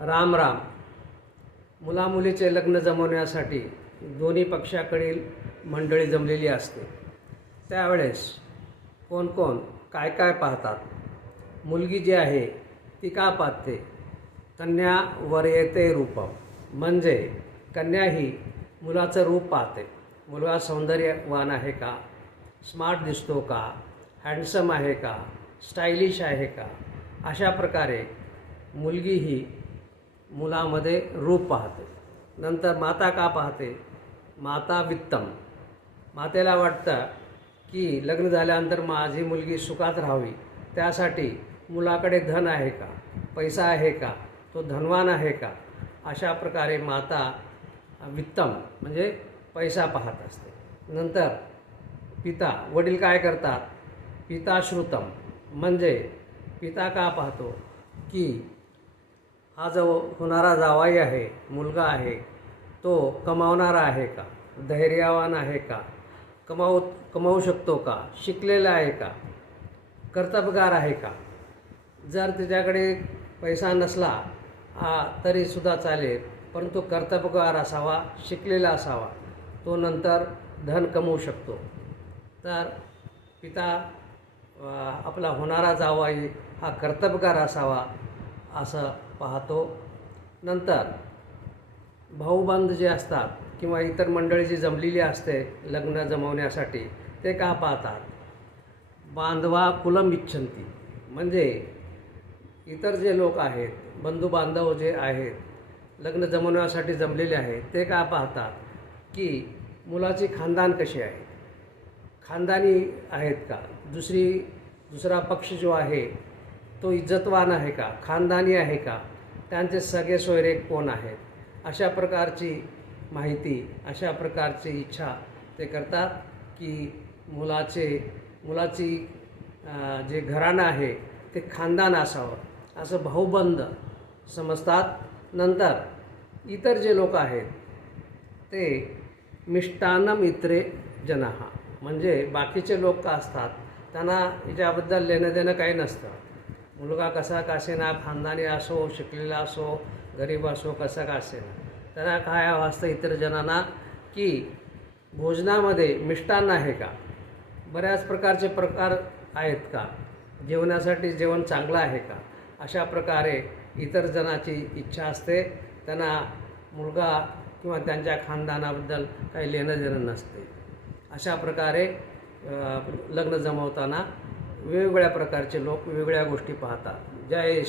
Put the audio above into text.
राम राम. मुलामुलीचे लग्न जमवण्यासाठी दोन्ही पक्षाकडील मंडळी जमलेली असते. त्यावेळेस कोण कोण काय काय पाहतात, मुलगी जी आहे ती का पाहते? कन्या वरयते रूपम, म्हणजे कन्या ही मुलाचं रूप पाहते. मुलगा सौंदर्यवान आहे का, स्मार्ट दिसतो का, हँडसम आहे का, स्टायलिश आहे का, अशा प्रकारे मुलगी ही मुलामध्ये रूप पाहते. नंतर माता का पाहते? माता वित्तम, मातेला वाटतं की लग्न झाल्यानंतर माझी मुलगी सुखात राहावी, त्यासाठी मुलाकडे धन आहे का, पैसा आहे का, तो धनवान आहे का, अशा प्रकारे माता वित्तम म्हणजे पैसा पाहत असते. नंतर पिता, वडील काय करतात? पिता श्रुतम, म्हणजे पिता का पाहतो की हा जो होणारा जावाई आहे, मुलगा आहे, तो कमावणारा आहे का, धैर्यवान आहे का, कमावू शकतो का, शिकलेला आहे का, कर्तबगार आहे का. जर त्याच्याकडे पैसा नसला तरीसुद्धा चालेल, परंतु कर्तबगार असावा, शिकलेला असावा, तो नंतर धन कमवू शकतो. तर पिता आपला होणारा जावाई हा कर्तबगार असावा असं पाहतो. नंतर भाऊबंद जे असतात किंवा इतर मंडळी जी जमलेली असते लग्न जमवण्यासाठी, ते का पाहतात? बांधवा कुलम इच्छन्ति, म्हणजे इतर जे लोक आहेत, बंधुबांधव जे आहेत, लग्न जमवण्यासाठी जमलेले आहेत, ते का पाहतात की मुलाची खानदान कशी आहे, खानदानी आहेत का, दुसरा पक्ष जो आहे तो इज्जतवान आहे का, खानदानी आहे का, त्यांचे सगळे सोयरे कोण आहेत, अशा प्रकारची माहिती, अशा प्रकारची इच्छा ते करतात की मुलाची जे घराणं आहे ते खानदान असावं असं भाऊबंद समजतात. नंतर इतर जे लोक आहेत ते मिष्टान्नम इतरे जनाः, म्हणजे बाकीचे लोक का असतात, त्यांना याच्याबद्दल लेणं देणं काही नसतं. मुलगा कसा का असेना, खानदानी असो, शिकलेला असो, गरीब असो, कसा का असेना, त्यांना काय हवं असतं इतर जणांना की भोजनामध्ये मिष्टान्न आहे का, बऱ्याच प्रकारचे प्रकार आहेत का, जेवणासाठी जेवण चांगलं आहे का, अशा प्रकारे इतर जणाची इच्छा असते. त्यांना मुलगा किंवा त्यांच्या खानदानाबद्दल काही लेणं देणं नसते. अशा प्रकारे लग्न जमवताना वेगवेगळ्या प्रकारचे लोक वेगवेगळ्या गोष्टी पाहतात. जय